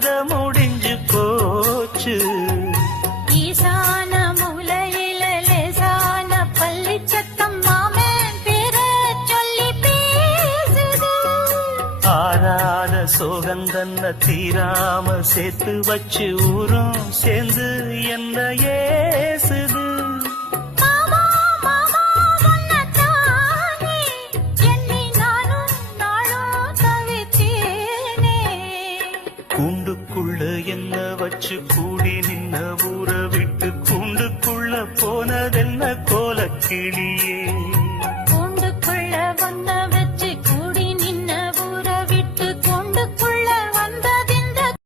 கதை முடிஞ்சு போச்சு. ஈசான மூலையில லேசான பள்ளி சத்தம் மாமன் பேர சொல்லி பேசுது. ஆறாத சோகந்தன்ன தீராம சேர்த்து வச்சு ஊரும் சேர்ந்து என்ன ஏசுது. கூண்டுக்குள்ள என்ன வச்சு கூடி நின்ன ஊற விட்டு கூண்டுக்குள்ள போனதென்ன கோலக்கிளியே.